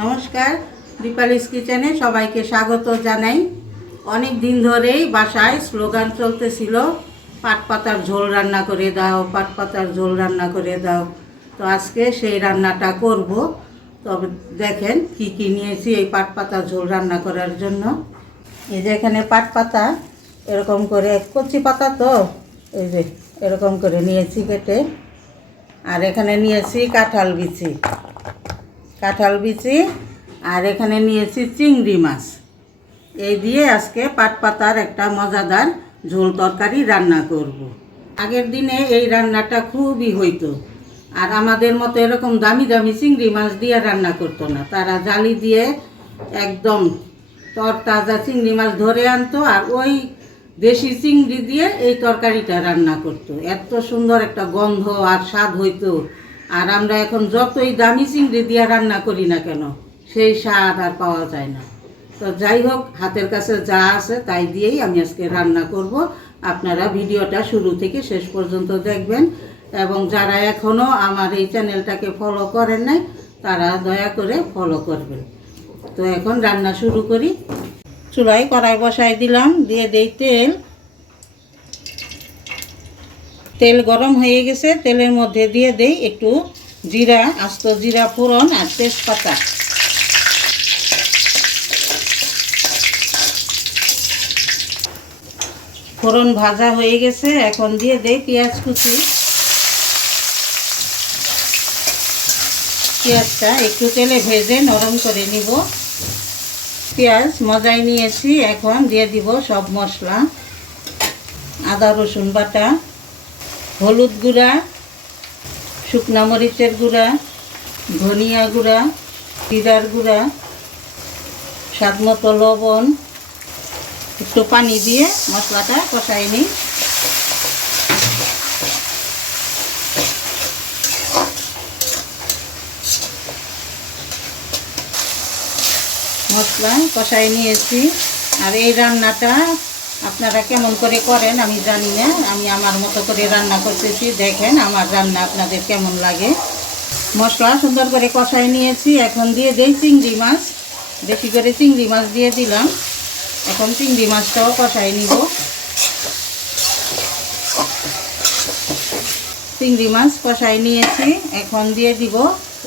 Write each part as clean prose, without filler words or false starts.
নমস্কার, দীপালিস কিচেনে সবাইকে স্বাগত জানাই। অনেক দিন ধরেই বাসায় স্লোগান চলতেছিল, পাট পাতার ঝোল রান্না করে দাও, পাট পাতার ঝোল রান্না করে দাও। তো আজকে সেই রান্নাটা করব। তবে দেখেন কি কি নিয়েছি এই পাট পাতার ঝোল রান্না করার জন্য। এই যে এখানে পাট পাতা এরকম করে, কচি পাতা তো এই যে এরকম করে নিয়েছি কেটে। আর এখানে নিয়েছি কাঁঠাল বিচি, আর এখানে নিয়েছি চিংড়ি মাছ। এই দিয়ে আজকে পাট পাতার একটা মজাদার ঝোল তরকারি রান্না করব। আগের দিনে এই রান্নাটা খুবই হইতো, আর আমাদের মতো এরকম দামি দামি চিংড়ি মাছ দিয়ে রান্না করতো না। তারা জালি দিয়ে একদম তরতাজা চিংড়ি মাছ ধরে আনতো, আর ওই দেশি চিংড়ি দিয়ে এই তরকারিটা রান্না করতো। এত সুন্দর একটা গন্ধ আর স্বাদ হইতো। আর আমরা এখন যতই দামি চিংড়ি দিয়ে রান্না করি না কেন, সেই স্বাদ আর পাওয়া যায় না। তো যাই হোক, হাতের কাছে যা আছে তাই দিয়েই আমি আজকে রান্না করব। আপনারা ভিডিওটা শুরু থেকে শেষ পর্যন্ত দেখবেন, এবং যারা এখনও আমার এই চ্যানেলটাকে ফলো করেন নাই তারা দয়া করে ফলো করবেন। তো এখন রান্না শুরু করি। চুলায় কড়াই বসাই দিলাম, দিয়ে দেই তেল গরম হয়ে গেছে। তেলের মধ্যে দিয়ে দেই একটু জিরা, আস্ত জিরা ফোড়ন আর তেজপাতা। ফোড়ন ভাজা হয়ে গেছে, এখন দিয়ে দেই পেঁয়াজ কুচি। পেঁয়াজটা একটু তেলে ভেজে নরম করে নিব। পেঁয়াজ মজাই নিয়েছি, এখন দিয়ে দিব সব মশলা। আদা রসুন বাটা, হলুদ গুঁড়া, শুকনা মরিচের গুঁড়া, ধনিয়া গুঁড়া, জিরার গুঁড়া, স্বাদ মতো লবণ। একটু পানি দিয়ে মশলাটা কষাই নিই। মশলা কষাই নিয়েছি। আর এই রান্নাটা আপনারা কেমন করে করেন আমি জানি না, আমি আমার মতো করে রান্না করতেছি। দেখেন আমার রান্না আপনাদের কেমন লাগে। মশলা সুন্দর করে কষাই নিয়েছি, এখন দিয়ে দেই চিংড়ি মাছ। বেশি করে চিংড়ি মাছ দিয়ে দিলাম। এখন চিংড়ি মাছটাও কষাই নিব। চিংড়ি মাছ কষাই নিয়েছি, এখন দিয়ে দিব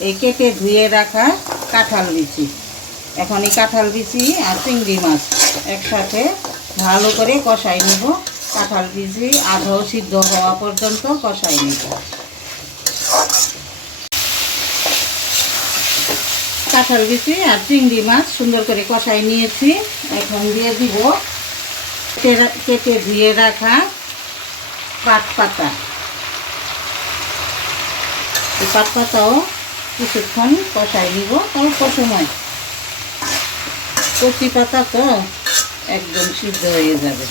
এই কেটে ধুয়ে রাখা কাঁঠাল বিচি। এখন এই কাঁঠাল বিচি আর চিংড়ি মাছ একসাথে ভালো করে কষাই নিব। কাঁঠাল বিচি আধো সিদ্ধ হওয়া পর্যন্ত কষাই নিব। কাঁঠাল বিচি আর চিংড়ি মাছ সুন্দর করে কষাই নিয়েছি। এখন দিয়ে দিব কেটে ধুয়ে রাখা পাট পাতা। এই পাট পাতাও কিছুক্ষণ কষাই নিব, অল্প সময়। কচি পাতা তো একদম সিদ্ধ হয়ে যাবে।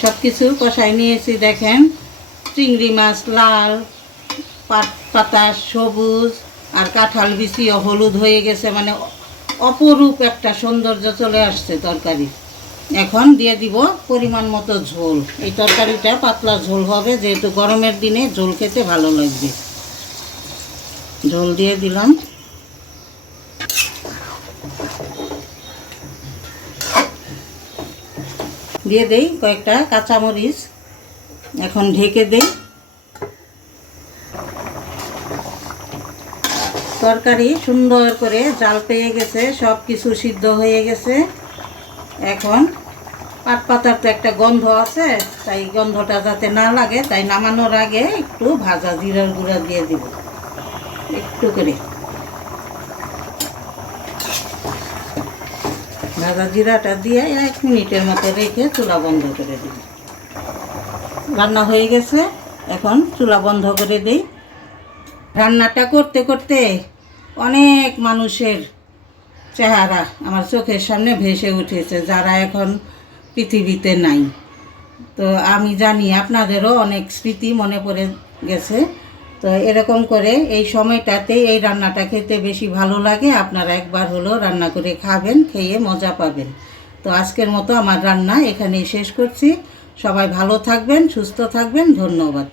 সব কিছু কষাই নিয়েছি। দেখেন চিংড়ি মাছ লাল, পাট পাতা সবুজ, আর কাঁঠাল বিচিও হলুদ হয়ে গেছে, মানে অপরূপ একটা সৌন্দর্য চলে আসছে তরকারি। এখন দিয়ে দিব পরিমাণ মতো ঝোল। এই তরকারিটা পাতলা ঝোল হবে, যেহেতু গরমের দিনে ঝোল খেতে ভালো লাগবে। ঝোল দিয়ে দিলাম। দিয়ে দেই কয়েকটা কাঁচামরিচ। এখন ঢেকে দেই। তরকারি সুন্দর করে জাল পেয়ে গেছে, সব কিছু সিদ্ধ হয়ে গেছে। এখন পাট পাতার তো একটা গন্ধ আছে, তাই গন্ধটা যাতে না লাগে, তাই নামানোর আগে একটু ভাজা জিরার গুঁড়া দিয়ে দিব, একটু করে ভাজা জিরাটা দিয়ে 1 মিনিটের মতো রেখে চুলা বন্ধ করে দিই। রান্না হয়ে গেছে, এখন চুলা বন্ধ করে দেই। রান্নাটা করতে করতে অনেক মানুষের চেহারা আমার চোখের সামনে ভেসে উঠেছে, যারা এখন পৃথিবীতে নাই। তো আমি জানি আপনাদেরও অনেক স্মৃতি মনে পড়ে গেছে। তো এরকম করে এই সময়টাতে এই রান্নাটা খেতে বেশি ভালো লাগে। আপনারা একবার হলেও রান্না করে খাবেন, খেয়ে মজা পাবেন। তো আজকের মতো আমার রান্না এখানেই শেষ করছি। সবাই ভালো থাকবেন, সুস্থ থাকবেন। ধন্যবাদ।